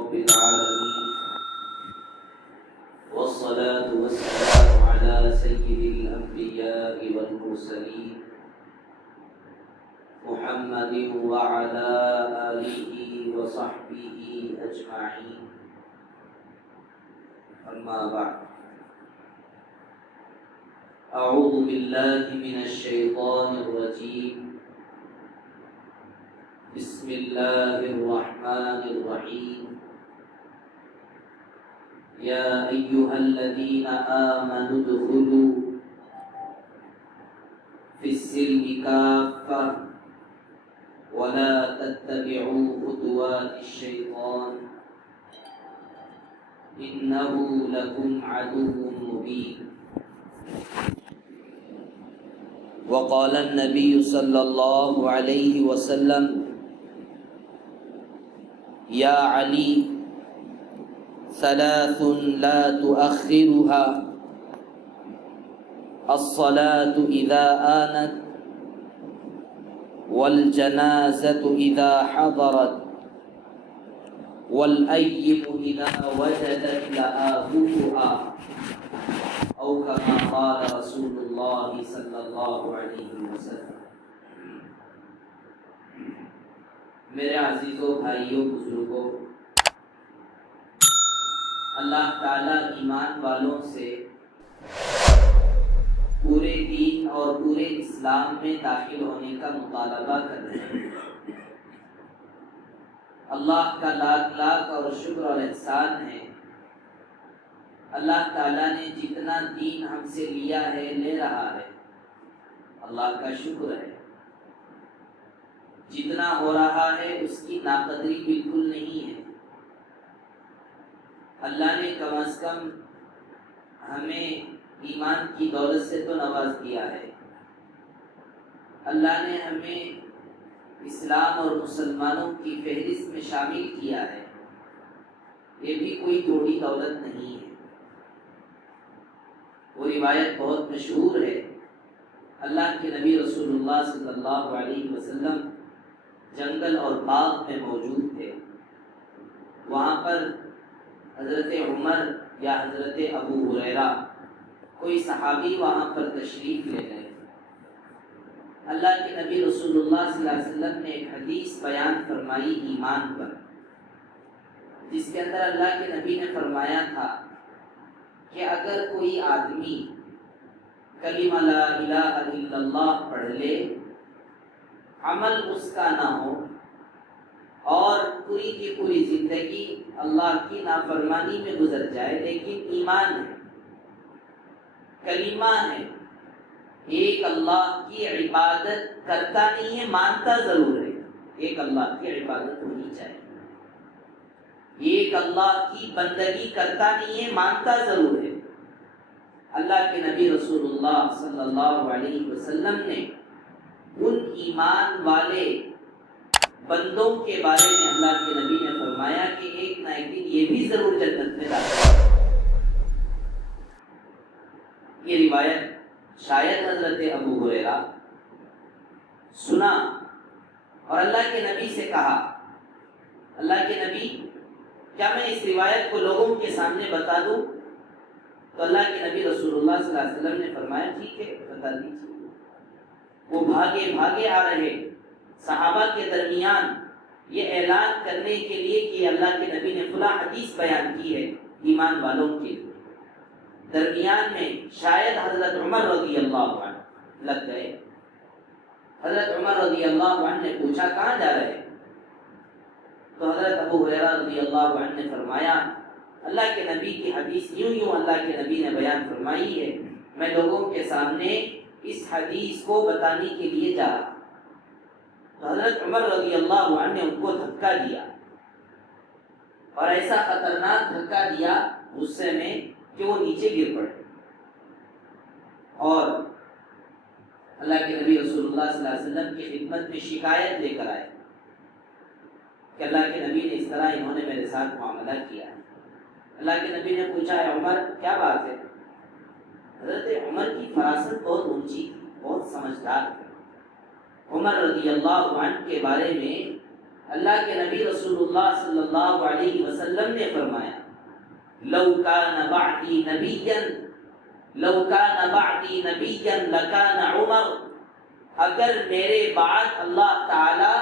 رب العالمين والصلاة والسلام على سيد الأنبياء والمرسلين محمد وعلى آله وصحبه أجمعين أما بعد أعوذ بالله من الشيطان الرجيم بسم الله الرحمن الرحيم يا أيها الذين آمنوا ادخلوا في السلم كافة ولا تتبعوا خطوات الشيطان إنه لكم عدو مبين وقال النبي صلى الله عليه وسلم يا علي ثلاث لا تؤخرها الصلاة إذا آنت والجنازة إذا حضرت والأيم إذا وجدت لآبها أو كما قال رسول الله صلى الله عليه وسلم. میرے عزیزوں، بھائیوں، بزرگوں، اللہ تعالیٰ ایمان والوں سے پورے دین اور پورے اسلام میں داخل ہونے کا مطالبہ کر رہے ہیں۔ اللہ کا لاکھ لاکھ اور شکر اور احسان ہے، اللہ تعالیٰ نے جتنا دین ہم سے لیا ہے، لے رہا ہے، اللہ کا شکر ہے۔ جتنا ہو رہا ہے اس کی ناقدری بالکل نہیں ہے۔ اللہ نے کم از کم ہمیں ایمان کی دولت سے تو نواز دیا ہے، اللہ نے ہمیں اسلام اور مسلمانوں کی فہرست میں شامل کیا ہے، یہ بھی کوئی تھوڑی دولت نہیں ہے۔ وہ روایت بہت مشہور ہے، اللہ کے نبی رسول اللہ صلی اللہ علیہ وسلم جنگل اور باغ میں موجود تھے، وہاں پر حضرت عمر یا حضرت ابو ہریرہ کوئی صحابی وہاں پر تشریف لے گئے۔ اللہ کے نبی رسول اللہ صلی اللہ علیہ وسلم نے ایک حدیث بیان فرمائی ایمان پر، جس کے اندر اللہ کے نبی نے فرمایا تھا کہ اگر کوئی آدمی کلمہ لا الہ الا اللہ پڑھ لے، عمل اس کا نہ ہو اور پوری کی پوری زندگی اللہ کی نافرمانی میں گزر جائے، لیکن ایمان ہے، کلمہ ہے، ایک اللہ کی عبادت کرتا نہیں ہے، مانتا ضرور ہے، ایک اللہ کی عبادت ہونی چاہیے، ایک اللہ کی بندگی کرتا نہیں ہے، مانتا ضرور ہے۔ اللہ کے نبی رسول اللہ صلی اللہ علیہ وسلم نے ان ایمان والے بندوں کے بارے میں اللہ کے نبی نے فرمایا کہ ایک نہ ایک دن یہ بھی ضرور جنت میں داخل ہوگا۔ یہ روایت شاید حضرت ابو ہریرہ سنا اور اللہ کے نبی سے کہا، اللہ کے نبی کیا میں اس روایت کو لوگوں کے سامنے بتا دوں؟ تو اللہ کے نبی رسول اللہ صلی اللہ علیہ وسلم نے فرمایا ٹھیک ہے، بتا دیجیے۔ وہ بھاگے بھاگے آ رہے صحابہ کے درمیان یہ اعلان کرنے کے لیے کہ اللہ کے نبی نے فلاں حدیث بیان کی ہے ایمان والوں کے درمیان میں شاید حضرت عمر رضی اللہ عنہ لگ گئے۔ حضرت عمر رضی اللہ عنہ نے پوچھا کہاں جا رہے؟ تو حضرت ابو ہریرہ رضی اللہ عنہ نے فرمایا اللہ کے نبی کی حدیث یوں اللہ کے نبی نے بیان فرمائی ہے، میں لوگوں کے سامنے اس حدیث کو بتانے کے لیے جا رہا۔ تو حضرت عمر رضی اللہ عنہ نے ان کو دھکا دیا، اور ایسا خطرناک دھکا دیا غصے میں کہ وہ نیچے گر پڑے، اور اللہ کے نبی رسول اللہ صلی اللہ علیہ وسلم کی خدمت میں شکایت لے کر آئے کہ اللہ کے نبی نے اس طرح انہوں نے میرے ساتھ معاملہ کیا ہے۔ اللہ کے نبی نے پوچھا ہے عمر کیا بات ہے؟ حضرت عمر کی فراست بہت اونچی تھی، بہت سمجھدار تھے۔ عمر رضی اللہ عنہ کے بارے میں اللہ کے نبی رسول اللہ صلی اللہ علیہ وسلم نے فرمایا لو کان بعدی نبیا لکان عمر، اگر میرے بعد اللہ تعالی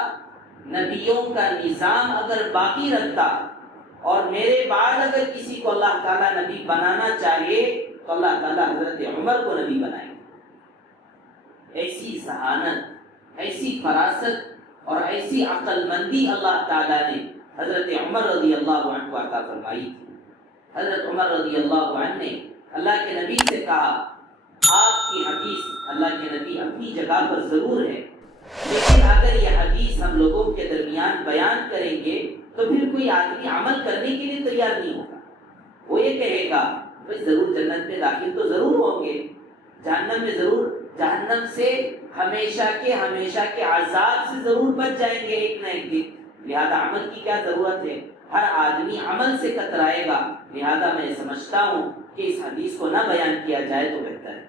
نبیوں کا نظام اگر باقی رکھتا اور میرے بعد اگر کسی کو اللہ تعالیٰ نبی بنانا چاہے تو اللہ تعالیٰ حضرت عمر کو نبی بنائے۔ ایسی ذہانت، ایسی فراست اور ایسی عقل مندی اللہ تعالیٰ نے حضرت عمر رضی اللہ عنہ کو عطا فرمائی تھی۔ حضرت عمر رضی اللہ عنہ نے اللہ کے نبی سے کہا آپ کی حدیث، اللہ کے نبی اپنی جگہ پر ضرور ہے، لیکن اگر یہ حدیث ہم لوگوں کے درمیان بیان کریں گے تو پھر کوئی آدمی عمل کرنے کے لیے تیار نہیں ہوگا۔ وہ یہ کہے گا بھائی ضرور جنت میں داخل تو ضرور ہوں گے، جہنم میں ضرور، جہنم سے ہمیشہ کے عذاب سے ضرور بچ جائیں گے ایک نہ ایک دن، لہذا عمل کی کیا ضرورت ہے؟ ہر آدمی عمل سے کترائے گا، لہذا میں سمجھتا ہوں کہ اس حدیث کو نہ بیان کیا جائے تو بہتر ہے۔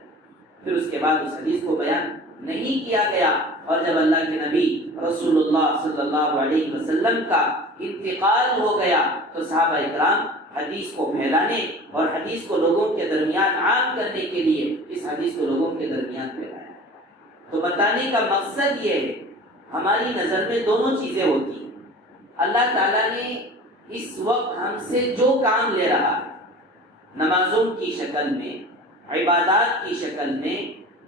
پھر اس کے بعد اس حدیث کو بیان نہیں کیا گیا، اور جب اللہ کے نبی رسول اللہ صلی اللہ علیہ وسلم کا انتقال ہو گیا تو صحابہ اکرام حدیث کو پھیلانے اور حدیث کو لوگوں کے درمیان عام کرنے کے لیے اس حدیث کو لوگوں کے درمیان پھیلایا۔ تو بتانے کا مقصد یہ ہے، ہماری نظر میں دونوں چیزیں ہوتی ہیں۔ اللہ تعالیٰ نے اس وقت ہم سے جو کام لے رہا ہے، نمازوں کی شکل میں، عبادات کی شکل میں،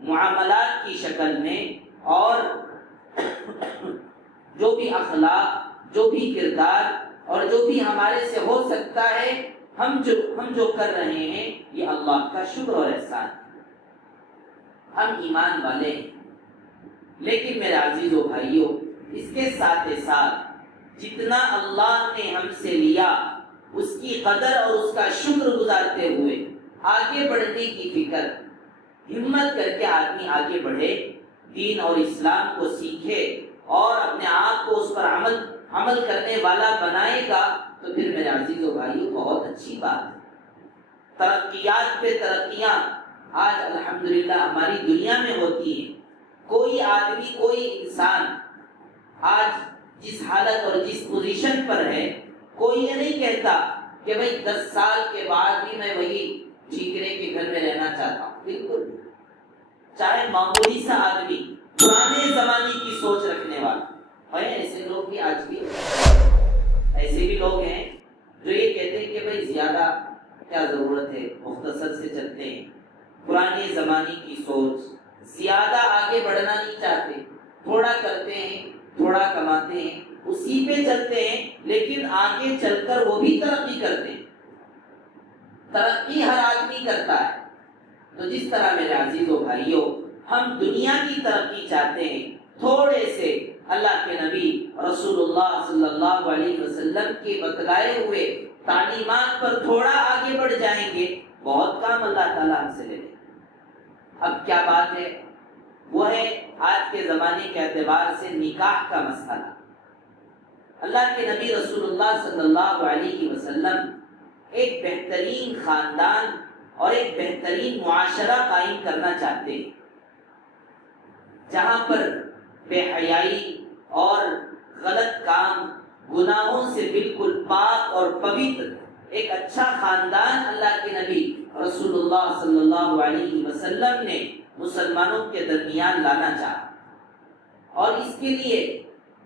معاملات کی شکل میں، اور جو بھی اخلاق، جو بھی کردار اور جو بھی ہمارے سے ہو سکتا ہے، ہم جو کر رہے ہیں یہ اللہ کا شکر اور احسان ہے۔ ہم ایمان والے ہیں، لیکن میرے عزیزو بھائیو، اس کے ساتھ ساتھ جتنا اللہ نے ہم سے لیا اس کی قدر اور اس کا شکر گزارتے ہوئے آگے بڑھنے کی فکر، ہمت کر کے آدمی آگے بڑھے، دین اور اسلام کو سیکھے اور اپنے آپ کو اس پر عمل کرنے والا بنائے گا، تو پھر میرے عزیزو بھائیو بہت اچھی بات ہے۔ ترقیات پہ ترقیاں آج الحمدللہ ہماری دنیا میں ہوتی ہیں۔ کوئی آدمی، کوئی انسان آج جس حالت اور جس پوزیشن پر ہے، کوئی یہ نہیں کہتا کہ بھئی 10 سال کے بعد بھی میں وہی ٹھیکرے کے گھر میں رہنا چاہتا ہوں۔ بالکل، چاہے معمولی سا آدمی، پرانے زمانے کی سوچ رکھنے والا ہے، ایسے لوگ بھی آج بھی، ایسے بھی لوگ ہیں جو یہ کہتے ہیں کہ بھئی زیادہ کیا ضرورت ہے، مختصر سے چلتے ہیں۔ پرانے زمانے کی سوچ، زیادہ آگے بڑھنا نہیں چاہتے، تھوڑا کرتے ہیں، تھوڑا کماتے ہیں، اسی پہ چلتے ہیں، لیکن آگے چل کر وہ بھی ترقی کرتے ہیں۔ ترقی ہر آدمی کرتا ہے۔ تو جس طرح میرے عزیزو بھائیو ہم دنیا کی ترقی چاہتے ہیں، تھوڑے سے اللہ کے نبی رسول اللہ صلی اللہ علیہ وسلم کے بتلائے ہوئے تعلیمات پر تھوڑا آگے بڑھ جائیں گے، بہت کام اللہ تعالیٰ ہم سے لے لیں۔ اب کیا بات ہے، وہ ہے آج کے زمانے کے اعتبار سے نکاح کا مسئلہ۔ اللہ کے نبی رسول اللہ صلی اللہ علیہ وسلم ایک بہترین خاندان اور ایک بہترین معاشرہ قائم کرنا چاہتے ہیں، جہاں پر بے حیائی اور غلط کام، گناہوں سے بالکل پاک اور پوتر ایک اچھا خاندان اللہ کے نبی رسول اللہ صلی اللہ علیہ وسلم نے مسلمانوں کے درمیان لانا چاہا، اور اس کے لیے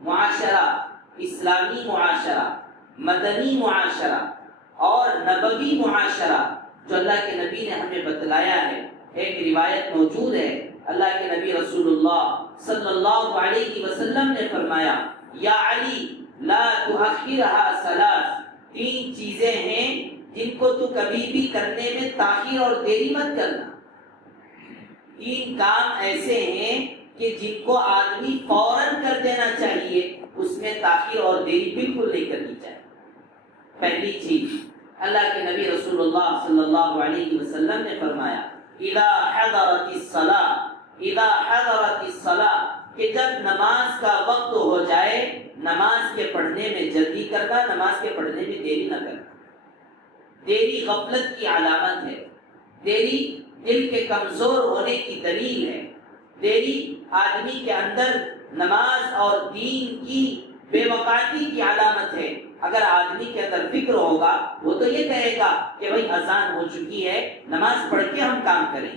معاشرہ، اسلامی معاشرہ، مدنی معاشرہ اور نبوی معاشرہ جو اللہ کے نبی نے ہمیں بتلایا ہے۔ ایک روایت موجود ہے، اللہ کے نبی رسول اللہ صلی اللہ علیہ وسلم نے فرمایا یا علی لا تؤخرها ثلاث، 3 چیزیں ہیں جن کو تو کبھی بھی کرنے میں تاخیر اور دیری مت کرنا۔ 3 کام ایسے ہیں کہ جن کو آدمی فوراً کر دینا چاہیے، اس میں تاخیر اور دیری بالکل نہیں کرنی چاہیے۔ پہلی چیز، اللہ کے نبی رسول اللہ صلی اللہ علیہ وسلم نے فرمایا اذا حضرت الصلاۃ، کہ جب نماز کا وقت ہو جائے، نماز کے پڑھنے میں جلدی کرنا، نماز کے پڑھنے میں دیری نہ کرنا۔ دیری غفلت کی علامت ہے، دیری دل کے کمزور ہونے کی دلیل ہے، دیری آدمی کے اندر نماز اور دین کی بے وقاتی کی علامت ہے۔ اگر آدمی کے اندر فکر ہوگا وہ تو یہ کہے گا کہ بھائی اذان ہو چکی ہے، نماز پڑھ کے ہم کام کریں،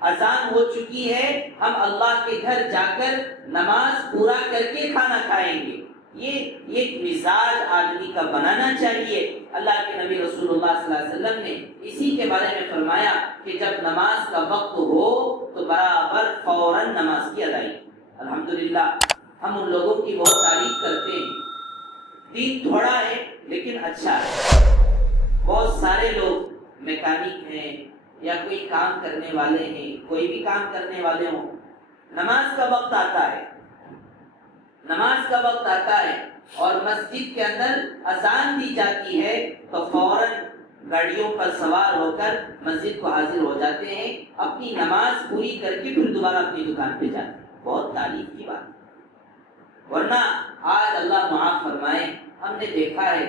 اذان ہو چکی ہے، ہم اللہ کے گھر جا کر نماز پورا کر کے کھانا کھائیں گے۔ یہ ایک مزاج آدمی کا بنانا چاہیے۔ اللہ کے نبی رسول اللہ صلی اللہ علیہ وسلم نے اسی کے بارے میں فرمایا کہ جب نماز کا وقت ہو تو برابر فوراً نماز کی ادائیگی۔ الحمدللہ ہم ان لوگوں کی بہت تعریف کرتے ہیں، دین تھوڑا ہے لیکن اچھا ہے۔ بہت سارے لوگ میکینک ہیں یا کوئی کام کرنے والے ہیں، کوئی بھی کام کرنے والے ہوں، نماز کا وقت آتا ہے، نماز کا وقت آتا ہے اور مسجد کے اندر اذان دی جاتی ہے تو فوراً گاڑیوں پر سوار ہو کر مسجد کو حاضر ہو جاتے ہیں، اپنی نماز پوری کر کے پھر دوبارہ اپنی دکان پہ جاتے ہیں۔ بہت تعریف کی بات، ورنہ آج اللہ معاف فرمائے ہم نے دیکھا ہے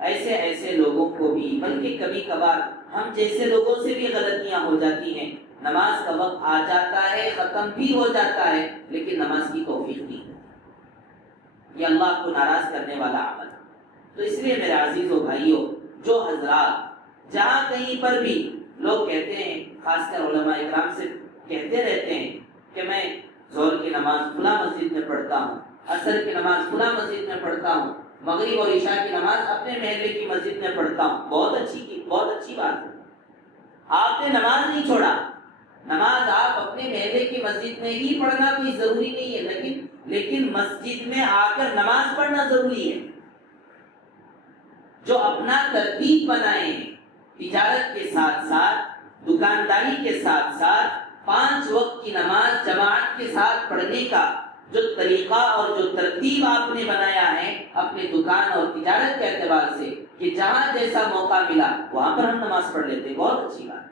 ایسے ایسے لوگوں کو بھی، بلکہ کبھی کبھار ہم جیسے لوگوں سے بھی غلطیاں ہو جاتی ہیں۔ نماز کا وقت آ جاتا ہے، ختم بھی ہو جاتا ہے، لیکن نماز کی توفیق نہیں، یہ اللہ کو ناراض کرنے والا عمل۔ تو اس لیے میرے عزیزو بھائیو، جو حضرات جہاں کہیں پر بھی لوگ کہتے ہیں، خاص کر علماء اکرام سے کہتے رہتے ہیں کہ میں ظہر کی نماز فلاں مسجد میں پڑھتا ہوں، عصر کی نماز فلاں مسجد میں پڑھتا ہوں، مغرب اور عشاء کی نماز اپنے محلے کی مسجد میں پڑھتا ہوں، بہت اچھی بات ہے۔ آپ نے نماز نہیں چھوڑا، نماز آپ اپنے محلے کی مسجد میں ہی پڑھنا کوئی ضروری نہیں ہے، لیکن مسجد میں آ کر نماز پڑھنا ضروری ہے۔ جو اپنا ترتیب بنائے ہیں، تجارت کے ساتھ ساتھ، دکانداری کے ساتھ ساتھ 5 وقت کی نماز جماعت کے ساتھ پڑھنے کا جو طریقہ اور جو ترتیب آپ نے بنایا ہے اپنے دکان اور تجارت کے اعتبار سے، کہ جہاں جیسا موقع ملا وہاں پر ہم نماز پڑھ لیتے، بہت اچھی بات ہے۔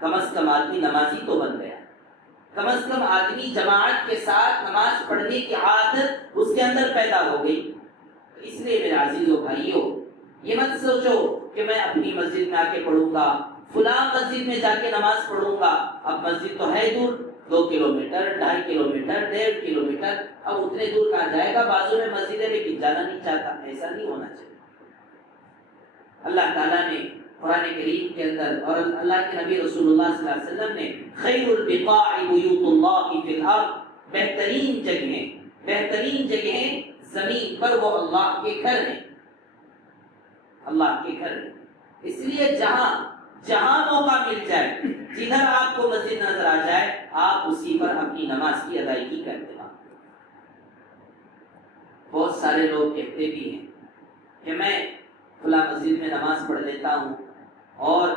کم از کم آدمی نمازی تو بن گیا، کم از کم آدمی جماعت کے ساتھ نماز پڑھنے کی عادت اس کے اندر پیدا ہو گئی۔ اس لیے میرے عزیزو بھائیو، یہ مت سوچو کہ میں اپنی مسجد میں آ کے پڑھوں گا، فلاں مسجد میں جا کے نماز پڑھوں گا۔ اب مسجد تو ہے دور، 2 کلومیٹر، 2.5 کلومیٹر، 1.5 کلومیٹر، اب اتنے دور کہاں جائے گا؟ بازو میں مسجد ہے لیکن جانا نہیں چاہتا، ایسا نہیں ہونا چاہیے۔ اللہ تعالیٰ نے قرآن کریم کے اندر اور اللہ کے نبی رسول اللہ صلی اللہ علیہ وسلم نے خیر البقاع بیوت اللہ فی الارض، بہترین جگہیں زمین پر وہ اللہ کے گھر ہیں، اللہ کے گھر ہیں۔ اس لیے جہاں موقع مل جائے، جدھر آپ کو مسجد نظر آ جائے، آپ اسی پر اپنی نماز کی ادائیگی کرتے ہیں۔ بہت سارے لوگ کہتے بھی ہیں کہ میں فلاں مسجد میں نماز پڑھ لیتا ہوں اور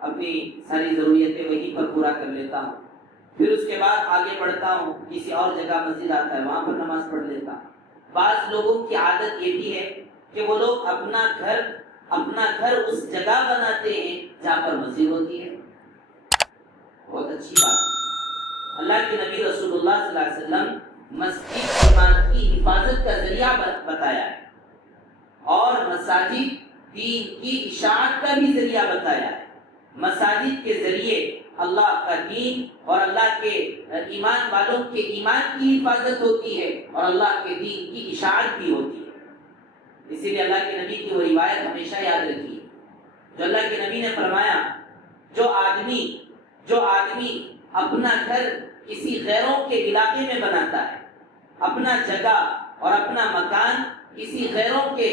اپنی ساری ضروریتیں وہیں پر پورا کر لیتا ہوں، پھر اس کے بعد آگے بڑھتا ہوں، کسی اور جگہ مسجد آتا ہے وہاں پر نماز پڑھ لیتا ہوں۔ بعض لوگوں کی عادت یہ بھی ہے کہ وہ لوگ اپنا گھر اس جگہ بناتے ہیں جہاں پر مسجد ہوتی ہے، بہت اچھی بات۔ اللہ کے نبی رسول اللہ صلی اللہ علیہ وسلم مسجد ایمان کی حفاظت کا ذریعہ بتایا ہے اور مساجد دین کی اشاعت کا بھی ذریعہ بتایا ہے۔ مساجد کے ذریعے اللہ کا دین اور اللہ کے ایمان والوں کے ایمان کی حفاظت ہوتی ہے اور اللہ کے دین کی اشاعت بھی ہوتی ہے۔ اسی لیے اللہ کے نبی کی وہ روایت ہمیشہ یاد رکھیے، جو اللہ کے نبی نے فرمایا، جو آدمی اپنا گھر کسی غیروں کے علاقے میں بناتا ہے، اپنا جگہ اور اپنا مکان کسی غیروں کے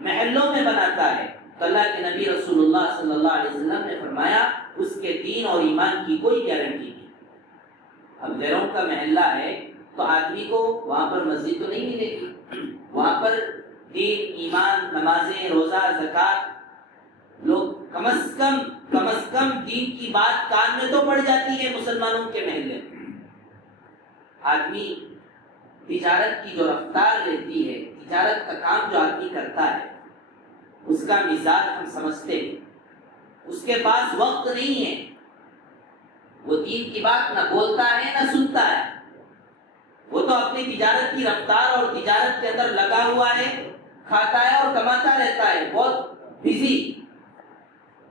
محلوں میں بناتا ہے، تو اللہ کے نبی رسول اللہ صلی اللہ علیہ وسلم نے فرمایا اس کے دین اور ایمان کی کوئی گارنٹی نہیں۔ اب غیروں کا محلہ ہے تو آدمی کو وہاں پر مسجد تو نہیں ملے گی، وہاں پر دین، ایمان، نمازیں، روزہ، زکوٰۃ، لوگ کم از کم دین کی بات کان میں تو پڑ جاتی ہے مسلمانوں کے محلے میں۔ آدمی تجارت کی جو رفتار رہتی ہے، تجارت کا کام جو آدمی کرتا ہے، اس کا مزاج ہم سمجھتے ہیں، اس کے پاس وقت نہیں ہے، وہ دین کی بات نہ بولتا ہے نہ سنتا ہے، وہ تو اپنی تجارت کی رفتار اور تجارت کے اندر لگا ہوا ہے، کھاتا ہے اور کماتا رہتا ہے، بہت بزی۔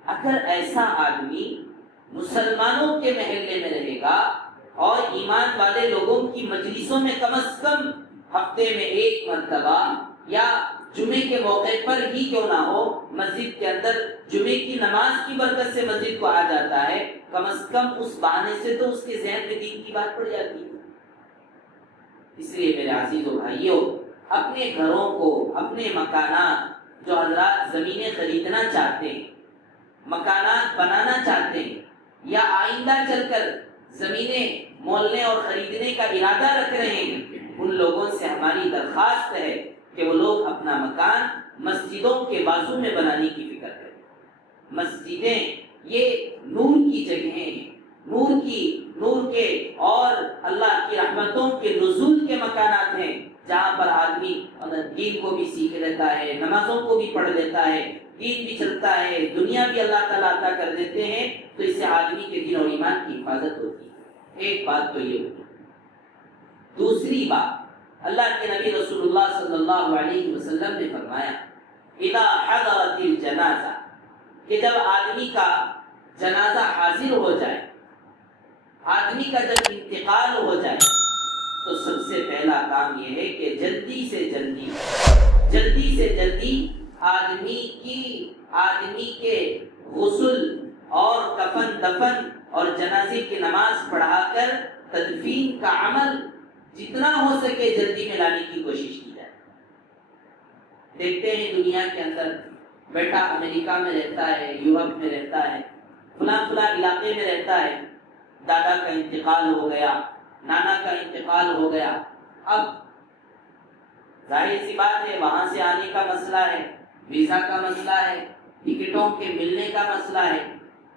اگر ایسا آدمی مسلمانوں کے محلے میں رہے گا اور ایمان والے لوگوں کی مجلسوں میں کم از کم ہفتے میں ایک مرتبہ یا جمعے کے موقع پر ہی کیوں نہ ہو مسجد کے اندر جمعے کی نماز کی برکت سے مسجد کو آ جاتا ہے، کم از کم اس بہانے سے تو اس کے ذہن میں دین کی بات پڑ جاتی ہے۔ اس لیے میرے عزیزو بھائیو، اپنے گھروں کو، اپنے مکانات، جو حضرات زمینیں خریدنا چاہتے ہیں، مکانات بنانا چاہتے ہیں، یا آئندہ چل کر زمینیں مولنے اور خریدنے کا ارادہ رکھ رہے ہیں، ان لوگوں سے ہماری درخواست ہے کہ وہ لوگ اپنا مکان مسجدوں کے بازو میں بنانے کی فکر کریں۔ مسجدیں یہ نور کی جگہیں ہیں، نور کے اور اللہ کی رحمتوں کے نزول کے مکانات ہیں، جہاں پر آدمی دین کو بھی سیکھ لیتا ہے، نمازوں کو بھی پڑھ لیتا ہے، دین بھی چلتا ہے، دنیا بھی اللہ تعالیٰ عطا کر دیتے ہیں، تو اس سے آدمی کے دین اور ایمان کی حفاظت ہوتی ہے۔ ایک بات تو یہ ہوتی ہے۔ دوسری بات، اللہ کے نبی رسول اللہ صلی اللہ علیہ وسلم نے فرمایا اذا حضرت الجنازہ، کہ جب آدمی کا جنازہ حاضر ہو جائے، آدمی کا جب انتقال ہو جائے، تو سب سے پہلا کام یہ ہے کہ جلدی سے جلدی آدمی کے غسل اور کفن دفن اور جنازے کی نماز پڑھا کر تدفین کا عمل جتنا ہو سکے جلدی میں لانے کی کوشش کی جائے۔ دیکھتے ہیں دنیا کے اندر، بیٹا امریکہ میں رہتا ہے، یورپ میں رہتا ہے، فلاں علاقے میں رہتا ہے، دادا کا انتقال ہو گیا، نانا کا انتقال ہو گیا، اب ظاہر سی بات ہے وہاں سے آنے کا مسئلہ ہے، ویزا کا مسئلہ ہے، ٹکٹوں کے ملنے کا مسئلہ ہے۔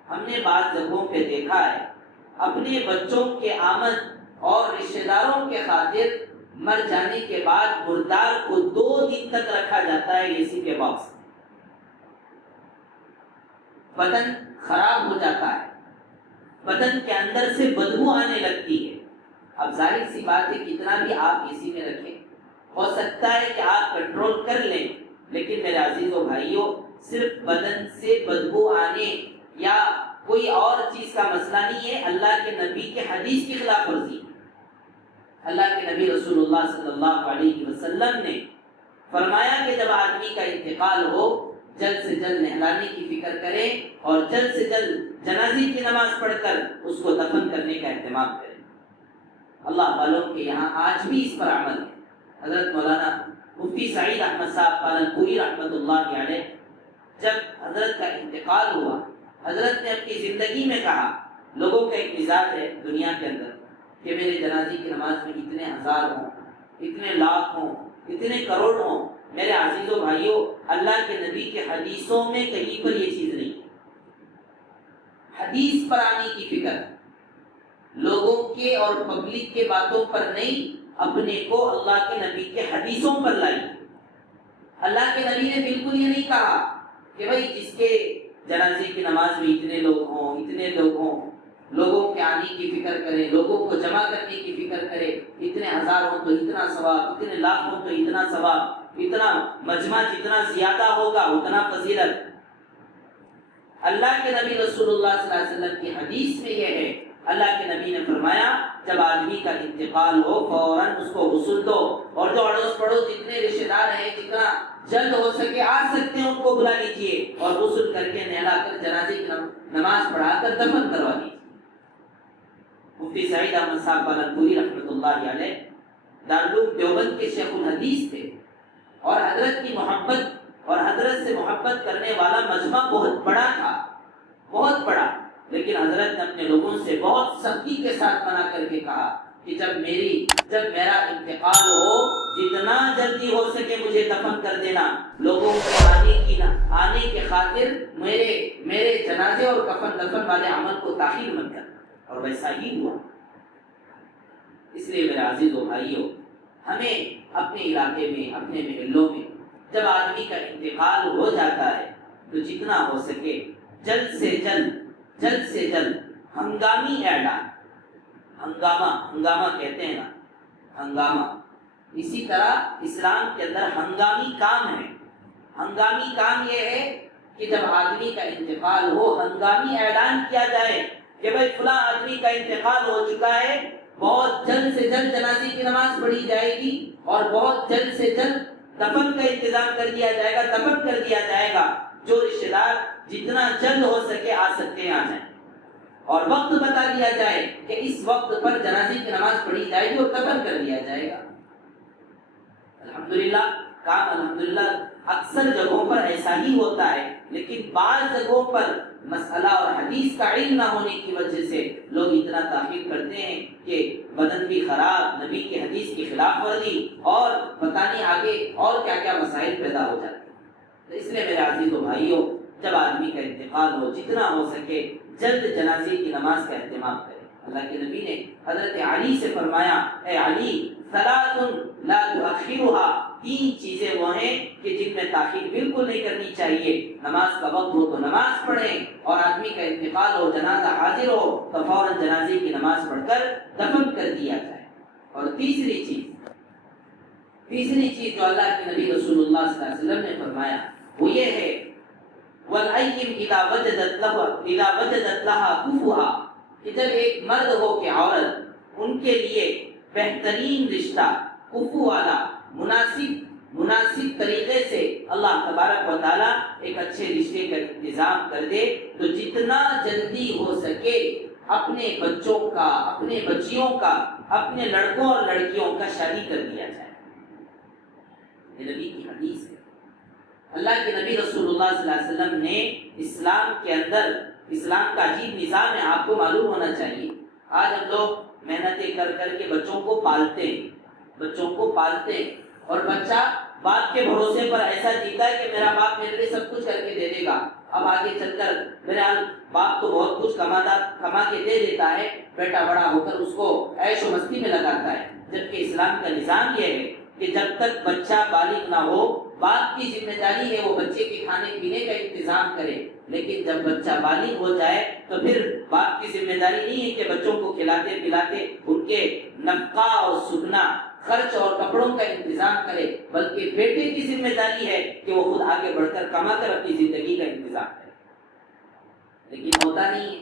ہم نے بعض جگہوں پہ دیکھا ہے اپنے بچوں کے آمد اور رشتہ داروں کے خاطر مر جانے کے بعد مردار کو 2 دن تک رکھا جاتا ہے اے سی کے باکس میں۔ بدن خراب ہو جاتا ہے، بدن کے اندر سے بدبو آنے لگتی ہے۔ اب ظاہر سی بات ہے کتنا بھی آپ اے سی میں رکھیں، ہو سکتا ہے کہ آپ کنٹرول کر لیں، لیکن میرے عزیزو بھائیو، صرف بدن سے بدبو آنے یا کوئی اور چیز کا مسئلہ نہیں ہے، اللہ کے نبی کے حدیث کی خلاف ورزی۔ اللہ کے نبی رسول اللہ صلی اللہ علیہ وسلم نے فرمایا کہ جب آدمی کا انتقال ہو، جلد سے جلد نہلانے کی فکر کرے اور جلد سے جلد جنازے کی نماز پڑھ کر اس کو دفن کرنے کا اہتمام کرے۔ اللہ والوں کے یہاں آج بھی اس پر عمل ہے۔ حضرت مولانا مفتی سعید احمد صاحب پالنپوری رحمۃ اللہ علیہ، جب حضرت کا انتقال ہوا، حضرت نے اپنی زندگی میں کہا، لوگوں کا ایک مزاج ہے دنیا کے اندر کہ میرے جنازے کی نماز میں اتنے ہزار ہوں، اتنے لاکھ ہوں، اتنے کروڑ ہوں۔ میرے عزیزو بھائیو، اللہ کے نبی کے حدیثوں میں کہیں پر یہ چیز نہیں ہے۔ حدیث پر آنے کی فکر لوگوں کے اور پبلک کے باتوں پر نہیں، اپنے کو اللہ کے نبی کے حدیثوں پر لائی۔ اللہ کے نبی نے بالکل یہ نہیں کہا کہ بھئی جس کے جنازے کی نماز میں اتنے لوگ ہوں، لوگوں کے آنے کی فکر کرے، لوگوں کو جمع کرنے کی فکر کرے، اتنے ہزار ہوں تو اتنا ثواب، اتنے لاکھ ہوں تو اتنا ثواب، اتنا مجمع جتنا زیادہ ہوگا اتنا فضیلت۔ اللہ کے نبی رسول اللہ صلی اللہ علیہ وسلم کی حدیث میں یہ ہے، اللہ کے نبی نے فرمایا جب آدمی کا انتقال ہو فوراً اس کو غسل دو، اور جو اڑوس پڑوس جتنے رشتہ دار ہیں جتنا جلد ہو سکے آ سکتے ہیں ان کو بلا لیجیے، اور غسل کر کے نہلا کر جنازے کی نماز پڑھا کر دفن کروا دیجیے۔ مفتی سعید احمد صاحب پالنپوری رحمۃ اللہ علیہ دارالعلوم دیوبند کے شیخ الحدیث تھے، اور حضرت کی محبت اور حضرت سے محبت کرنے والا مجمع بہت بڑا تھا، بہت بڑا، لیکن حضرت نے اپنے لوگوں سے بہت سختی کے ساتھ منع کر کے کہا کہ جب میرا انتقال ہو جتنا جلدی ہو سکے مجھے دفن کر دینا، لوگوں کے آنے کے خاطر میرے جنازے اور کفن دفن والے عمل کو تاخیر مت کرنا۔ اور ویسا ہی ہوا۔ اس لیے میرے عزیز و بھائیو، ہمیں اپنے علاقے میں، اپنے محلوں میں جب آدمی کا انتقال ہو جاتا ہے تو جتنا ہو سکے جلد سے جلد ہنگامی اعلان، ہنگامہ کہتے ہیں نا، ہنگامہ، اسی طرح اسلام کے اندر ہنگامی کام ہے۔ ہنگامی کام یہ ہے کہ جب آدمی کا انتقال ہو ہنگامی اعلان کیا جائے کہ بھئی فلاں آدمی کا انتقال ہو چکا ہے، بہت جلد سے جلد جنازے کی نماز پڑھی جائے گی اور بہت جلد سے جلد دفن کا انتظام کر دیا جائے گا، دفن کر دیا جائے گا۔ جو رشتہ دار جتنا جلد ہو سکے آ سکتے ہیں آ جائیں، اور وقت بتا دیا جائے کہ اس وقت پر جنازے کی نماز پڑھی جائے گی اور دفن کر دیا جائے گا۔ الحمدللہ کام الحمدللہ اکثر جگہوں پر ایسا ہی ہوتا ہے، لیکن بعض جگہوں پر مسئلہ اور حدیث کا علم نہ ہونے کی وجہ سے لوگ اتنا تاخیر کرتے ہیں کہ بدن بھی خراب، نبی کی حدیث کی خلاف ورزی اور پتہ نہیں آگے اور کیا کیا مسائل پیدا ہو جاتے ہیں۔ تو اس لیے میرے عزیز و بھائیوں، جب آدمی کا انتقال ہو جتنا ہو سکے جلد جنازے کی نماز کا اہتمام کرے۔ اللہ کے نبی نے حضرت علی سے فرمایا، اے علی ثلاث لا تؤخرها، تین چیزیں وہ ہیں کہ جن میں تاخیر بالکل نہیں کرنی چاہیے۔ نماز کا وقت ہو تو نماز پڑھیں، اور آدمی کا انتقال ہو، جنازہ حاضر ہو تو فوراً جنازے کی نماز پڑھ کر دفن کر دیا جائے۔ اور تیسری چیز جو اللہ کے نبی رسول اللہ صلی اللہ علیہ وسلم نے فرمایا وہ یہ ہے، وَالْأَيِّمْ إِذَا وَجَدَتْ لَهَا كُفُوهَا، کہ جب ایک مرد ہو کہ عورت، ان کے لیے بہترین رشتہ کفو والا مناسب طریقے سے اللہ تبارک و تعالیٰ ایک اچھے رشتے کا انتظام کر دے، تو جتنا جلدی ہو سکے اپنے بچوں کا، اپنے بچیوں کا، اپنے لڑکوں اور لڑکیوں کا شادی کر دیا جائے۔ یہ نبی کی حدیث ہے۔ اللہ کے نبی رسول اللہ صلی اللہ علیہ وسلم نے اسلام کے اندر، اسلام کا عجیب نظام ہے، آپ کو معلوم ہونا چاہیے۔ آج ہم لوگ محنتیں کر کر کے بچوں کو پالتے ہیں اور بچہ باپ کے بھروسے پر ایسا جیتا ہے کہ میرا باپ میرے لیے سب کچھ کر کے دے دے گا۔ اب آگے چل کر میرا باپ تو بہت کچھ کما کے دے دیتا ہے، بیٹا بڑا ہو کر اس کو عیش و مستی میں لگاتا ہے۔ جبکہ اسلام کا نظام یہ ہے کہ جب تک بچہ بالغ نہ ہو، باپ کی ذمہ داری ہے وہ بچے کے کھانے پینے کا انتظام کرے، لیکن جب بچہ بالغ ہو جائے تو پھر باپ کی ذمہ داری نہیں ہے کہ بچوں کو کھلاتے پلاتے ان کے نفقہ اور سکنا، خرچ اور کپڑوں کا انتظام کرے، بلکہ بیٹے کی ذمہ داری ہے کہ وہ خود آگے بڑھ کر کما کر اپنی زندگی کا انتظام کرے، لیکن ہوتا نہیں ہے۔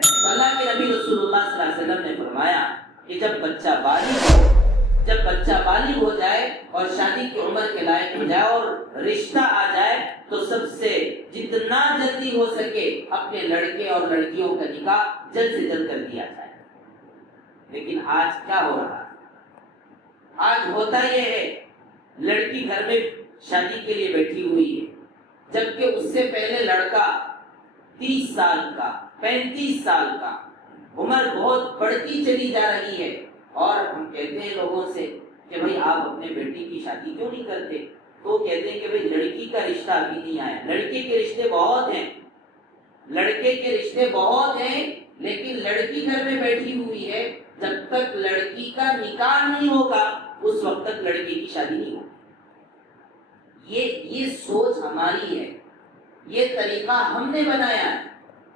تو اللہ کے نبی رسول اللہ صلی اللہ علیہ وسلم نے فرمایا کہ جب بچہ بالغ ہو جائے اور شادی کی عمر کے لائق ہو جائے اور رشتہ آ جائے تو سب سے جتنا جلدی ہو سکے اپنے لڑکے اور لڑکیوں کا نکاح جلد سے جلد کر دیا جائے۔ لیکن آج کیا ہو رہا ہے؟ آج ہوتا یہ ہے، لڑکی گھر میں شادی کے لیے بیٹھی ہوئی ہے، جبکہ اس سے پہلے لڑکا 30 سال کا، 35 سال کا، عمر بہت بڑھتی چلی جا رہی ہے، اور ہم کہتے ہیں لوگوں سے کہ بھئی آپ اپنے بیٹی کی شادی کیوں نہیں کرتے؟ تو کہتے ہیں کہ بھئی لڑکی کا رشتہ ابھی نہیں آیا۔ لڑکے کے رشتے بہت ہیں، لیکن لڑکی گھر میں بیٹھی ہوئی ہے، جب تک لڑکی کا نکاح نہیں ہوگا اس وقت تک لڑکی کی شادی نہیں ہوگی۔ یہ سوچ ہماری ہے، یہ طریقہ ہم نے بنایا ہے۔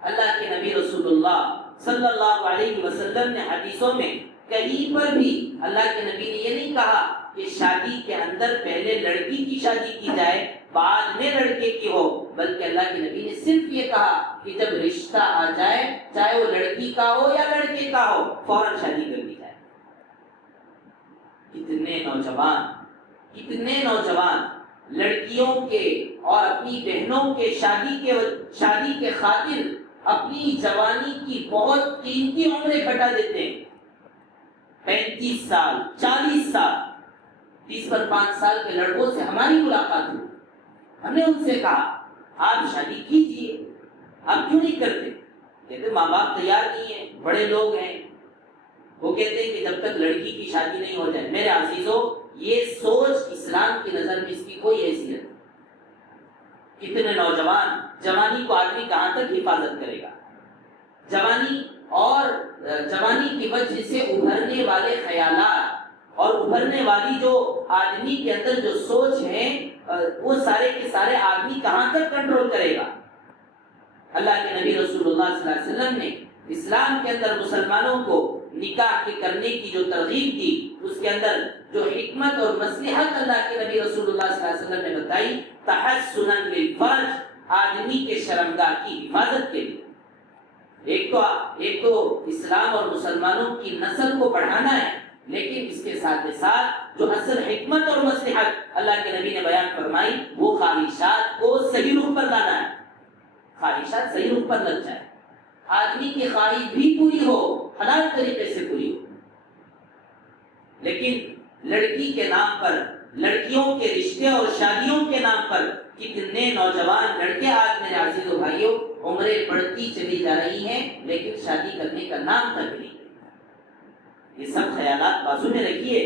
اللہ کے نبی رسول اللہ صلی اللہ علیہ وسلم نے حدیثوں میں کہیں پر بھی اللہ کے نبی نے یہ نہیں کہا کہ شادی کے اندر پہلے لڑکی کی شادی کی جائے بعد میں لڑکے کی ہو، بلکہ اللہ کے نبی نے صرف یہ کہا کہ جب رشتہ آ جائے، چاہے وہ لڑکی کا ہو یا لڑکے کا ہو، فوراً شادی کر دی جائے۔ کتنے نوجوان لڑکیوں کے اور اپنی بہنوں کے شادی کے خاطر اپنی جوانی کی بہت قیمتی عمریں گھٹا دیتے ہیں۔ 35 سال، 40 سال، 30 پر 5 سال کے لڑکوں سے ہماری ملاقات ہوئی، ہم نے ان سے کہا آپ شادی کیجئے، آپ کیوں نہیں کرتے؟ کہتے ماں باپ تیار نہیں ہیں، بڑے لوگ ہیں، وہ کہتے ہیں کہ جب تک لڑکی کی شادی نہیں ہو جائے۔ میرے عزیزوں، یہ سوچ اسلام کی نظر میں اس کی کوئی حیثیت نہیں۔ کتنے نوجوان، جوانی کو آدمی کہاں تک حفاظت کرے گا؟ جوانی کی وجہ سے ابھرنے والے خیالات اور ابھرنے والی جو آدمی کے اندر جو سوچ ہے، وہ سارے کے سارے آدمی کہاں تک کنٹرول کرے گا؟ اللہ کے نبی رسول اللہ صلی اللہ علیہ وسلم نے اسلام کے اندر مسلمانوں کو نکاح کے کرنے کی جو ترغیب دی، اس کے اندر جو حکمت اور مصلحت اللہ کے نبی رسول اللہ صلی اللہ علیہ وسلم نے بتائی، تحسنا للفرج، آدمی کے شرمگاہ کی حفاظت کے لیے۔ ایک تو اسلام اور مسلمانوں کی نسل کو بڑھانا ہے، لیکن اس کے ساتھ ساتھ جو اصل حکمت اور مصلحت اللہ کے نبی نے بیان فرمائی وہ خواہشات کو صحیح رخ پر لانا ہے۔ خواہشات صحیح رخ پر لگ جائے، آدمی کی خواہش بھی پوری ہو، حلال طریقے سے پوری ہو، لیکن لڑکی کے نام پر، لڑکیوں کے رشتے اور شادیوں کے نام پر کتنے نوجوان لڑکے آج میرے عزیز و بھائیوں عمریں بڑھتی چلی جا رہی ہیں لیکن شادی کرنے کا نام تک نہیں۔ یہ سب خیالات بازو میں رکھیے،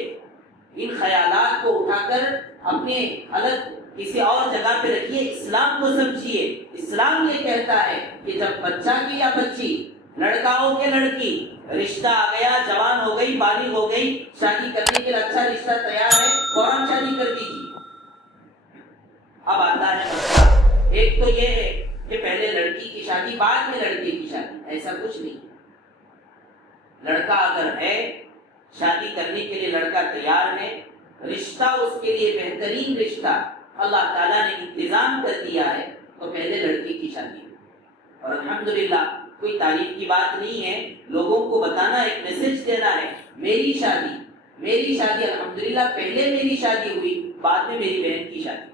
ان خیالات کو اٹھا کر اپنے الگ کسی اور جگہ پہ رکھیے، اسلام کو سمجھیے۔ اسلام یہ کہتا ہے کہ جب بچہ کی یا بچی، لڑکا ہو کہ لڑکی، رشتہ آ گیا، جوان ہو گئی، بالغ ہو گئی، شادی کرنے کے لیے اچھا رشتہ تیار ہے، فوراً شادی کر دیجیے۔ اب آتا ہے مسئلہ، ایک تو یہ ہے کہ پہلے لڑکی کی شادی بعد میں لڑکے کی شادی، ایسا کچھ نہیں۔ لڑکا اگر ہے، شادی کرنے کے لیے لڑکا تیار ہے، رشتہ اس کے لیے بہترین رشتہ اللہ تعالیٰ نے انتظام کر دیا ہے، تو پہلے لڑکی کی شادی ہو۔ اور الحمدللہ کوئی تعریف کی بات نہیں ہے، لوگوں کو بتانا، ایک میسج دینا ہے، میری شادی الحمدللہ پہلے میری شادی ہوئی، بعد میں میری بہن کی شادی،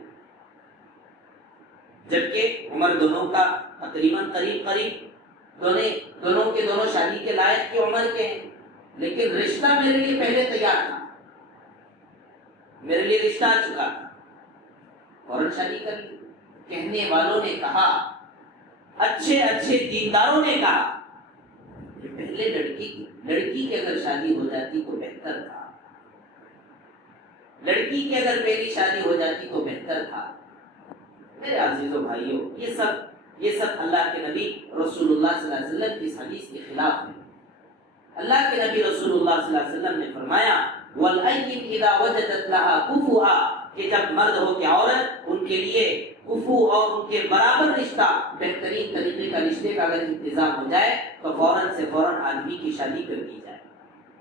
جبکہ عمر دونوں کا تقریباً قریب دونوں کے دونوں شادی کے لائق کی عمر کے ہیں، لیکن رشتہ میرے لیے پہلے تیار تھا، میرے لیے رشتہ آ چکا تھا، فوراً شادی کر لی۔ کہنے والوں نے کہا، اچھے دینداروں نے کہا کہ پہلے لڑکی کی اگر شادی ہو جاتی تو بہتر تھا، لڑکی کی اگر پہلی شادی ہو جاتی تو بہتر تھا۔ میرے عزیزو بھائیو، یہ سب اللہ کے نبی رسول اللہ صلی اللہ علیہ وسلم کی اس حدیث کے خلاف ہے۔ اللہ کے نبی رسول اللہ صلی اللہ علیہ وسلم نے فرمایا وَالْأَيِّمْ إِذَا وَجَدَتْ لَهَا كُفُوهَا، کہ جب مرد ہو کہ عورت، ان کے لیے کفو اور ان کے برابر رشتہ، بہترین طریقے کا رشتے کا اگر انتظام ہو جائے تو فوراً سے فوراً آدمی کی شادی کر دی جائے۔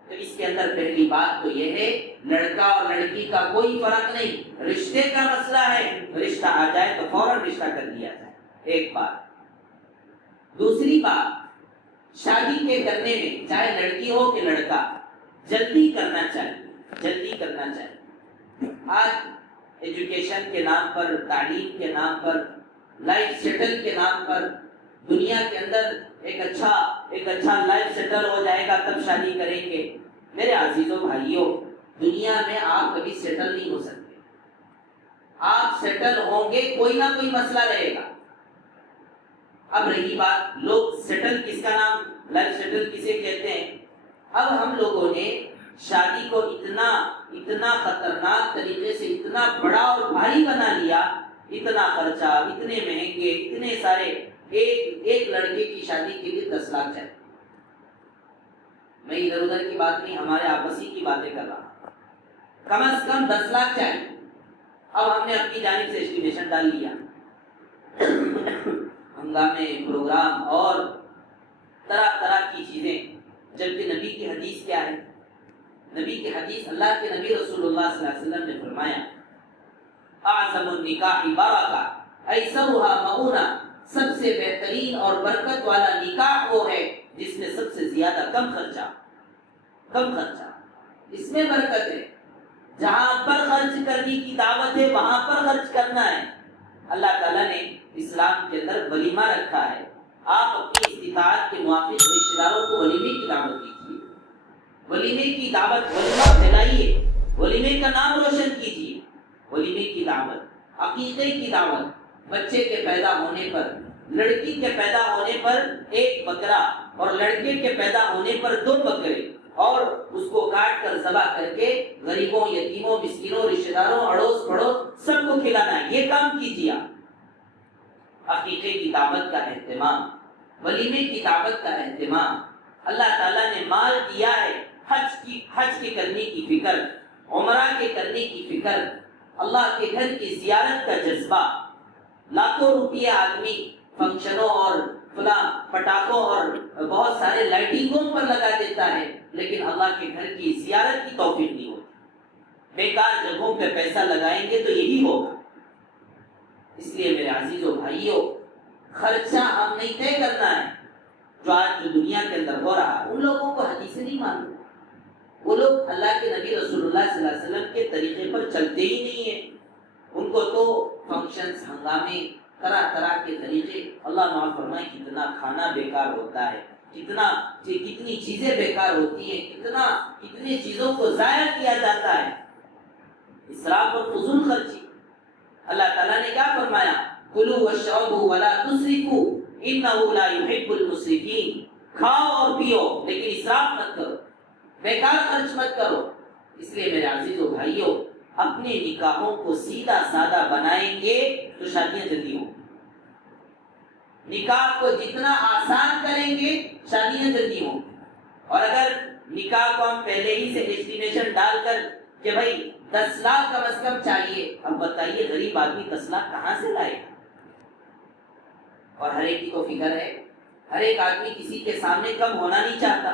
تو اس کے اندر پہلی بات تو یہ ہے، لڑکا اور لڑکی کا کوئی فرق نہیں، رشتے کا مسئلہ ہے، رشتہ آ جائے تو فوراً رشتہ کر دیا جائے، ایک بات۔ دوسری بات، شادی کے کرنے میں چاہے لڑکی ہو کہ لڑکا، جلدی کرنا چاہیے۔ آج ایجوکیشن کے نام پر، تعلیم کے نام پر، لائف سیٹل کے نام پر، دنیا کے اندر ایک اچھا لائف سیٹل ہو جائے گا تب شادی کریں گے۔ میرے عزیزوں بھائیوں، دنیا میں آپ کبھی سیٹل نہیں ہو سکتے، آپ سیٹل ہوں گے کوئی نہ کوئی مسئلہ رہے گا۔ اب رہی بات لوگ سیٹل کس کا نام، لائف سیٹل کسے کہتے ہیں؟ اب ہم لوگوں نے شادی کو اتنا خطرناک طریقے سے، اتنا بڑا اور بھاری بنا لیا، اتنا خرچہ، اتنے مہنگے، اتنے سارے، ایک لڑکے کی شادی کے لیے 10 لاکھ چاہیے۔ میں ادھر ادھر کی بات نہیں، ہمارے آپسی کی باتیں کر رہا ہوں، کم از کم 10 لاکھ چاہیے۔ اب ہم نے اپنی جانب سے اسٹیمیشن ڈال لیا، ہنگامے، پروگرام اور طرح کی چیزیں، جبکہ نبی کی حدیث کیا ہے؟ نبی کی حدیث، اللہ کے نبی رسول اللہ صلی اللہ علیہ وسلم نے فرمایا اعظم النکاح برکہ ایسرها مؤونہ، سب سے بہترین اور برکت والا نکاح وہ ہے جس میں سب سے زیادہ کم خرچہ، اس میں برکت ہے۔ جہاں پر خرچ کرنے کی دعوت ہے وہاں پر خرچ کرنا ہے۔ اللہ تعالیٰ نے اسلام کے اندر ولیمہ رکھا ہے، آپ اپنی استطاعت کے موافق رشتہ داروں کو ولیمے کی دعوت دیجیے، ولیمے کی دعوت، ولیمہ پھیلائیے، ولیمے کا نام روشن کیجیے، ولیمے کی دعوت، عقیقے کی دعوت، بچے کے پیدا ہونے پر، لڑکی کے پیدا ہونے پر 1 بکرا اور لڑکے کے پیدا ہونے پر 2 بکرے، اور اس کو کاٹ کر ذبح کر کے غریبوں، یتیموں، مسکینوں، رشتہ داروں، اڑوس پڑوس سب کو کھلانا ہے، یہ کام کیجیے۔ عقیقے کی دعوت کا اہتمام، ولیمے کی دعوت کا اہتمام، اللہ تعالیٰ نے مال دیا ہے، حج کے کرنے کی فکر، عمرہ کے کرنے کی فکر، اللہ کے گھر کی زیارت کا جذبہ، لاکھوں روپیہ آدمی فنکشنوں اور فلاں پٹاخوں اور بہت سارے لائٹنگوں پر لگا دیتا ہے، لیکن اللہ کے گھر کی زیارت کی توفیق نہیں ہوتی۔ بیکار جگہوں پہ پیسہ لگائیں گے تو یہی ہوگا۔ اس لیے میرے عزیزو بھائیو، خرچہ ہم نہیں طے کرنا ہے، جو آج جو دنیا کے اندر ہو رہا ہے، ان لوگوں کو حدیثیں نہیں معلوم. وہ لوگ اللہ کے نبی رسول اللہ صلی اللہ علیہ وسلم کے طریقے پر چلتے ہی نہیں ہیں. ان کو تو فنکشنز، ہنگامے، طرح طرح کے طریقے، اللہ معاف فرمائے کتنا کھانا بیکار ہوتا ہے، کتنی چیزیں بیکار ہوتی ہیں، کتنی چیزوں کو ضائع کیا جاتا ہے، اسراف اور فضول خرچی. اللہ تعالیٰ نے کیا فرمایا؟ کلوا واشربوا ولا تسرفوا انہ لا يحب المسرفین. کھاؤ اور پیو لیکن اسراف مت کرو، بیکار خرچ مت کرو. اس لیے میرے عزیزو بھائیو، اپنے نکاحوں کو سیدھا سادہ بنائیں گے تو شادیاں جلدی ہوں. نکاح کو جتنا آسان کریں گے شادیاں جلدی ہوں. اور اگر نکاح کو ہم پہلے ہی سے ایسٹیمیشن ڈال کر کہ بھائی 10 لاکھ کم از کم چاہیے، اب بتائیے غریب آدمی 10 لاکھ کہاں سے لائے گا؟ اور ہر ایک کی کو فکر ہے، ہر ایک آدمی کسی کے سامنے کم ہونا نہیں چاہتا،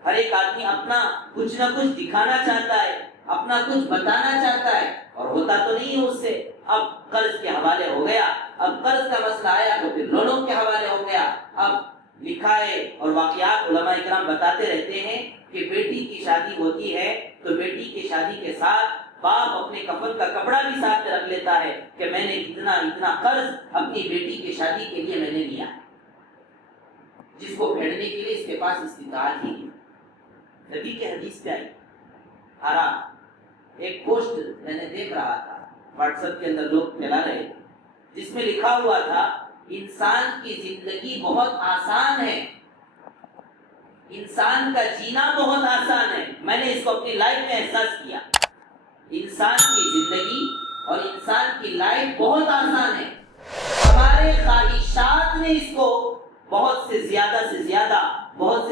ہر ایک آدمی اپنا کچھ نہ کچھ دکھانا چاہتا ہے، اپنا کچھ بتانا چاہتا ہے، اور ہوتا تو نہیں ہے اس سے. اب قرض کے حوالے ہو گیا، اب قرض کا مسئلہ آیا تو پھر لونوں کے حوالے ہو گیا. اب لکھا ہے اور واقعات علماء کرام بتاتے رہتے ہیں کہ بیٹی کی شادی ہوتی ہے تو بیٹی کی شادی کے ساتھ باپ اپنے کفن کا کپڑا بھی ساتھ میں رکھ لیتا ہے کہ میں نے اتنا قرض اپنی بیٹی کی شادی کے لیے میں نے لیا ہے، جس کو پھیرنے کے لیے اس کے پاس استطاعت ہی نہیں. نبی کے حدیث پہ آئی حرام ایک پوسٹ میں نے دیکھ رہا تھا، واٹس ایپ کے اندر لوگ پھیلا رہے تھے، جس میں لکھا ہوا تھا انسان کی زندگی بہت آسان ہے، انسان کا جینا بہت آسان ہے. میں نے اس کو اپنی لائف میں احساس کیا. انسان کی زندگی اور انسان کی لائف بہت آسان ہے. ہمارے خواہشات نے اس کو بہت سے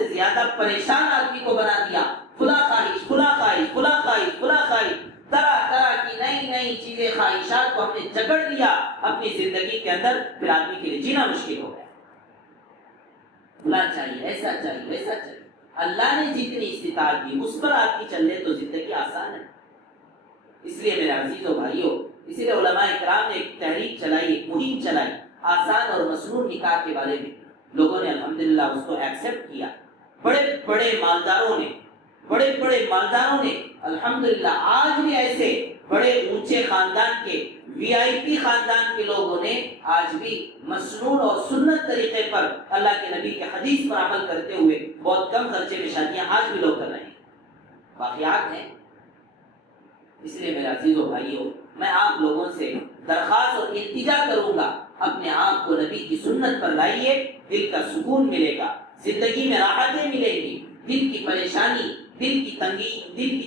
زیادہ پریشان آدمی کو بنا دیا. فلاں خواہش، طرح طرح کی نئی چیزیں، خواہشات کو ہم نے جکڑ لیا اپنی زندگی کے اندر، پھر آدمی کے لیے جینا مشکل ہو گیا. فلاں چاہیے، ایسا چاہیے، ویسا چاہیے. اللہ نے جتنی استطاعت دی اس پر آدمی چل لے تو زندگی آسان ہے. اس لیے میرے عزیزو بھائیو، اسی لیے علماء کرام نے ایک تحریک چلائی، ایک مہم چلائی آسان اور مسنون نکاح کے بارے میں. لوگوں نے الحمدللہ اس کو ایکسپٹ کیا. بڑے بڑے مالداروں نے الحمدللہ آج بھی ایسے بڑے اونچے خاندان کے VIP خاندان کے لوگوں نے آج بھی مسنون اور سنت طریقے پر اللہ کے نبی کے حدیث پر عمل کرتے ہوئے بہت کم خرچے میں شادیاں آج بھی لوگ کر رہے ہیں. واقعات ہیں. اس لیے میرے عزیزو بھائیو، میں آپ لوگوں سے درخواست اور التجا کروں گا، اپنے آپ کو نبی کی سنت پر لائیے، دل کا سکون ملے گا، زندگی میں راحتیں ملیں گی. دل کی پریشانی، دل کی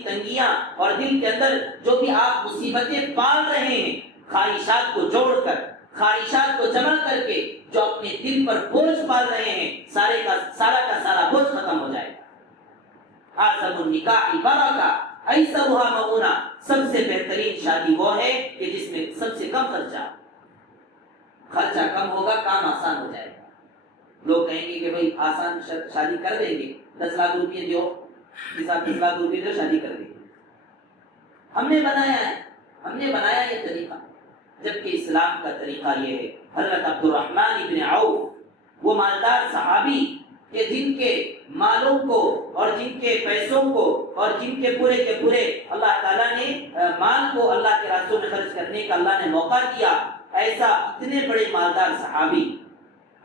تنگیاں اور دل کے اندر جو بھی آپ مصیبتیں پال رہے ہیں، خواہشات کو جوڑ کر، خواہشات کو جمع کر کے جو اپنے دل پر بوجھ پال رہے ہیں، سارا کا سارا بوجھ ختم ہو جائے گا. اعظم النکاح برکہ ایسرھا مغنیٰ، سب سے بہترین شادی وہ ہے کہ جس میں سب سے کم خرچہ کم ہوگا، کام آسان ہو جائے گا. لوگ کہیں گے کہ بھائی آسان شادی کر دیں گے، 10 لاکھ روپئے دو، 10 لاکھ روپئے دو، شادی کر دیں گے. ہم نے بنایا یہ طریقہ، جبکہ اسلام کا طریقہ یہ ہے. حضرت عبدالرحمن ابن عوف، وہ مالدار صحابی کہ جن کے مالوں کو اور جن کے پیسوں کو اور جن کے پورے اللہ تعالیٰ نے مال کو اللہ کے راستوں میں خرچ کرنے کا اللہ نے موقع دیا، ایسا اتنے بڑے مالدار صحابی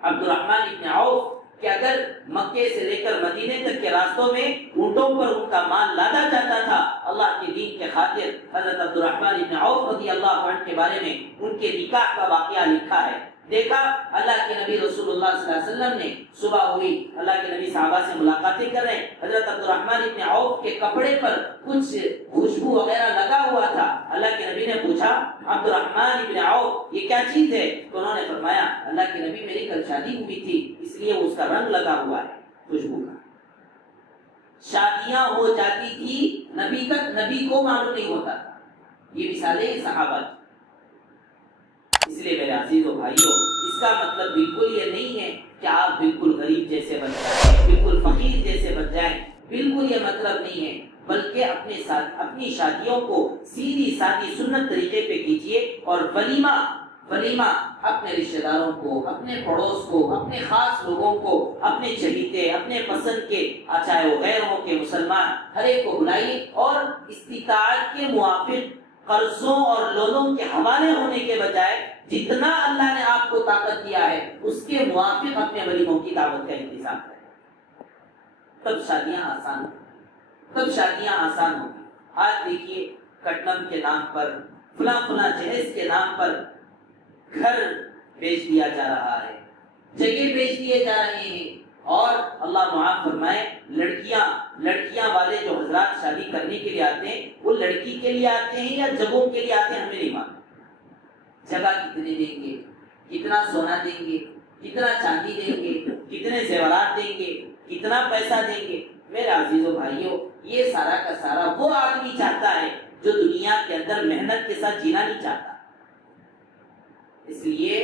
عبدالرحمن ابن عوف کہ اگر مکے سے لے کر مدینے تک کے راستوں میں اونٹوں پر ان کا مال لادا جاتا تھا اللہ کے دین کے خاطر. حضرت عبدالرحمن ابن عوف رضی اللہ عنہ کے بارے میں ان کے نکاح کا واقعہ لکھا ہے. دیکھا اللہ کے نبی رسول اللہ صلی اللہ علیہ وسلم نے، صبح ہوئی اللہ کے نبی صحابہ سے ملاقاتیں کر رہے ہیں، حضرت عبدالرحمن ابن عوف کے کپڑے پر کچھ خوشبو وغیرہ لگا ہوا تھا. اللہ کے نبی نے پوچھا عبدالرحمن ابن عوف یہ کیا چیز ہے؟ تو انہوں نے فرمایا اللہ کے نبی میری کل شادی ہوئی تھی اس لیے اس کا رنگ لگا ہوا ہے خوشبو کا. شادیاں ہو جاتی تھی نبی کو معلوم نہیں ہوتا تھا. یہ مثالیں صحابہ. اس لیے میرے عزیز و بھائیوں، اس کا مطلب بالکل یہ نہیں ہے کہ آپ بالکل غریب جیسے بن جائیں، بالکل فقیر جیسے بن جائیں، بالکل یہ مطلب نہیں ہے. بلکہ اپنی شادیوں کو سیدھی سادی سنت طریقے پہ کیجیے. اور ولیمہ اپنے رشتہ داروں کو، اپنے پڑوس کو، اپنے خاص لوگوں کو، اپنے چہیتے، اپنے پسند کے، چاہے وہ غیر ہوں کہ مسلمان، ہر ایک کو بلائیے اور استطاعت کے موافق قرضوں اور لونوں کے حوالے ہونے کے بجائے جتنا اللہ نے آپ کو طاقت دیا ہے اس کے موافق اپنے ولیموں کی دعوت کا انتظام کریں، تب شادیاں آسان ہوں، تب شادیاں آسان ہوں۔ آج دیکھیے کٹنم کے نام پر، فلاں فلاں جہیز کے نام پر گھر بیچ دیا جا رہا ہے، جگہ بیچ دیے جا رہے ہیں، اور اللہ معاف فرمائے لڑکیاں والے جو حضرات شادی کرنے کے لیے آتے ہیں وہ لڑکی کے لیے آتے ہیں یا جگہوں کے لیے آتے ہیں ہمیں نہیں معلوم۔ جگہ کتنے دیں گے، کتنا سونا دیں گے، کتنا چاندی دیں گے، کتنے زیورات دیں گے، کتنا پیسہ دیں گے؟ میرے عزیزو بھائیو، یہ سارا کا سارا وہ آدمی چاہتا ہے جو دنیا کے اندر محنت کے ساتھ جینا نہیں چاہتا۔ اس لیے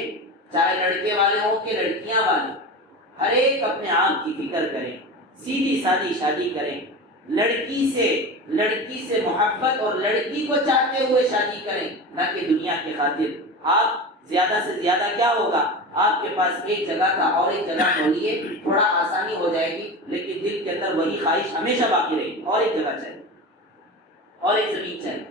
چاہے لڑکے والے ہوں کہ لڑکیاں والے، ہر ایک اپنے آپ کی فکر کریں، سیدھی سادی شادی کریں، لڑکی سے محبت اور لڑکی کو چاہتے ہوئے شادی کریں، نہ کہ دنیا کے خاطر۔ آپ زیادہ سے زیادہ کیا ہوگا، آپ کے پاس ایک جگہ کا اور ایک جگہ بولیے، تھوڑا آسانی ہو جائے گی، لیکن دل کے اندر وہی خواہش ہمیشہ باقی رہے گی، اور ایک جگہ چاہیے، اور ایک زمین چاہیے۔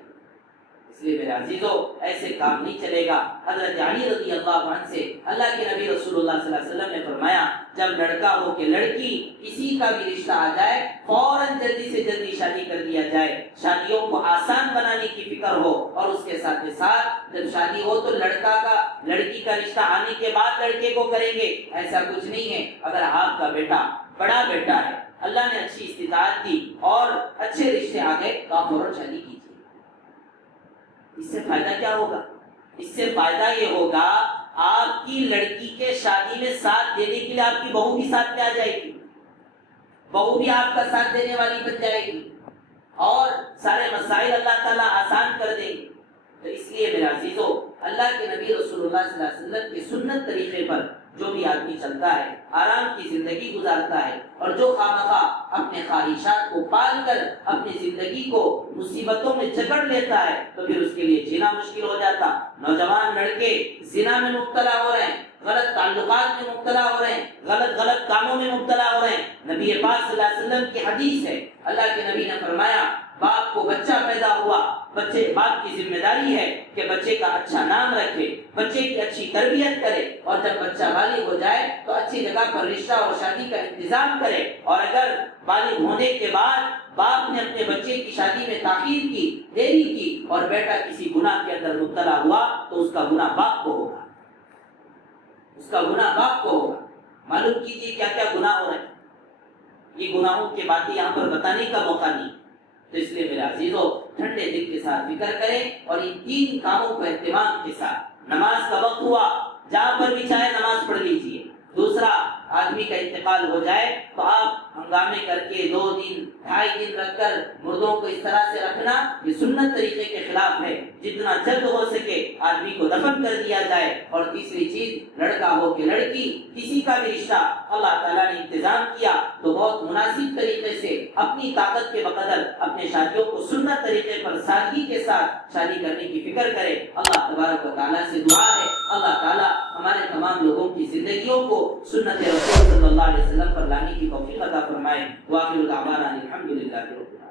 اس لیے میرے عزیزو ایسے کام نہیں چلے گا۔ حضرت علی رضی اللہ عنہ سے اللہ کے نبی رسول اللہ صلی اللہ علیہ وسلم نے فرمایا، جب لڑکا ہو کہ لڑکی کسی کا بھی رشتہ آ جائے فوراً جلدی سے جلدی شادی کر دیا جائے، شادیوں کو آسان بنانے کی فکر ہو، اور اس کے ساتھ جب شادی ہو تو لڑکی کا رشتہ آنے کے بعد لڑکے کو کریں گے، ایسا کچھ نہیں ہے۔ اگر آپ کا بیٹا بڑا بیٹا ہے، اللہ نے اچھی استطاعت دی اور اچھے رشتے آ گئے تو آپ فوراً شادی کیجیے۔ اس سے فائدہ کیا ہوگا؟ اس سے فائدہ یہ ہوگا آپ کی لڑکی کے شادی میں ساتھ دینے کے لیے آپ کی بہو بھی ساتھ میں آ جائے گی، بہو بھی آپ کا ساتھ دینے والی بن جائے گی، اور سارے مسائل اللہ تعالیٰ آسان کر دیں گے۔ تو اس لیے میرے عزیزو، اللہ کے نبی رسول اللہ صلی اللہ علیہ وسلم کی سنت طریقے پر جو بھی آدمی چلتا ہے، آرام کی زندگی گزارتا ہے، اور جو خواہ اپنے خواہشات کو پال کر اپنی زندگی کو مصیبتوں میں جکڑ لیتا ہے، تو پھر اس کے لیے جینا مشکل ہو جاتا۔ نوجوان لڑکے زنا میں مبتلا ہو رہے ہیں، غلط تعلقات میں مبتلا ہو رہے ہیں، غلط کاموں میں مبتلا ہو رہے ہیں۔ نبی پاک صلی اللہ علیہ وسلم کی حدیث ہے، اللہ کے نبی نے فرمایا، باپ کو بچہ پیدا ہوا، باپ کی ذمہ داری ہے کہ بچے کا اچھا نام رکھے، بچے کی اچھی تربیت کرے، اور جب بچہ بالغ ہو جائے تو اچھی جگہ پر رشتہ اور شادی کا انتظام کرے۔ اور اگر بالغ ہونے کے بعد باپ نے اپنے بچے کی شادی میں تاخیر کی، دیری کی، اور بیٹا کسی گناہ کے اندر مبتلا ہوا تو اس کا گناہ باپ کو ہوگا، اس کا گناہ باپ کو ہوگا۔ معلوم کیجیے کیا کیا گناہ ہو رہے ہیں۔ یہ گناہوں کی باتیں یہاں پر بتانے کا موقع نہیں، تو اس لیے میرے عزیزو ٹھنڈے دل کے ساتھ فکر کریں، اور ان تین کاموں کو اہتمام کے ساتھ۔ نماز کا وقت ہوا، جہاں پر بھی چاہے نماز پڑھ لیجیے۔ دوسرا، آدمی کا انتقال ہو جائے تو آپ ہنگامے کر کے 2 دن 2.5 دن رکھ کر مردوں کو اس طرح سے رکھنا یہ سنت طریقے کے خلاف ہے۔ جتنا جلد ہو سکے آدمی کو دفن کر دیا جائے۔ اور تیسری چیز، لڑکا ہو کہ لڑکی، کسی کا بھی رشتہ اللہ تعالیٰ نے انتظام کیا تو بہت مناسب طریقے سے اپنی طاقت کے بقدر اپنے شادیوں کو سنت طریقے پر سادگی کے ساتھ شادی کرنے کی فکر کرے۔ اللہ تبارک و تعالیٰ سے دعا ہے، اللہ تعالیٰ ہمارے تمام لوگوں کی زندگیوں کو سنت رسول صلی اللہ علیہ وسلم پر لانے کی توفیق عطا فرمائے۔ وآخر دعوانا الحمدللہ رب العالمین۔